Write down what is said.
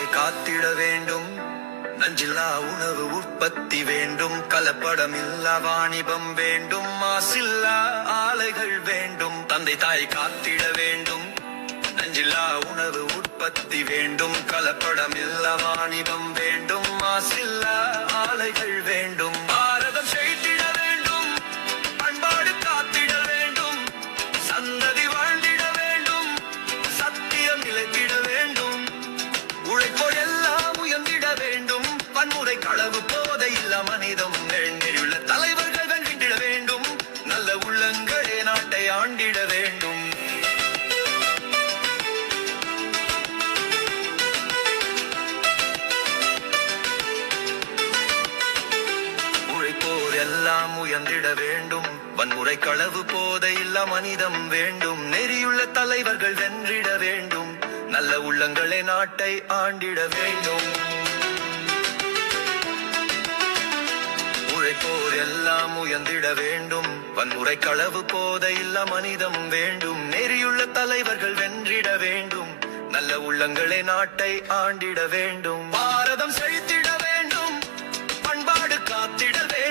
தாய் காத்திட வேண்டும். நஞ்சில்லா உணவு உற்பத்தி வேண்டும். கலப்படமில்லா வாணிபம் வேண்டும். மாசில்லா ஆலைகள் வேண்டும். தந்தை தாய் காத்திட வேண்டும். நஞ்சில்லா உணவு உற்பத்தி வேண்டும். கலப்படமில்லா வாணிபம் வேண்டும். மாசில்லா ஆலைகள் வேண்டும். பாரதம் செழித்திட வேண்டும். பண்பாடு காத்திட வேண்டும். சந்ததி வாழ்ந்திட வேண்டும். சத்தியம் நிலைத்திட வேண்டும். உழைப்போர் எல்லாம் உயர்ந்திட வேண்டும். வன்முறை களவு போதை இல்ல மனிதம் நெருங்கியுள்ள தலைவர்கள் வென்றிட வேண்டும். நல்ல உள்ளங்களே நாட்டை ஆண்டிட வேண்டும். உழைப்போர் எல்லாம் உயர்ந்திட வேண்டும். வன்முறை களவு போதை இல்ல மனிதம் வேண்டும். நெறியுள்ள தலைவர்கள் வென்றிட வேண்டும். நல்ல உள்ளங்களே நாட்டை ஆண்டிட வேண்டும். உழைப்போர் எல்லாம் உயர்ந்திட வேண்டும். வன்முறை களவு போதை இல்ல மனிதம் வேண்டும். நெறியுள்ள தலைவர்கள் வென்றிட வேண்டும். நல்ல உள்ளங்களே நாட்டை ஆண்டிட வேண்டும். பாரதம் செழித்திட வேண்டும். பண்பாடு காத்திட வேண்டும்.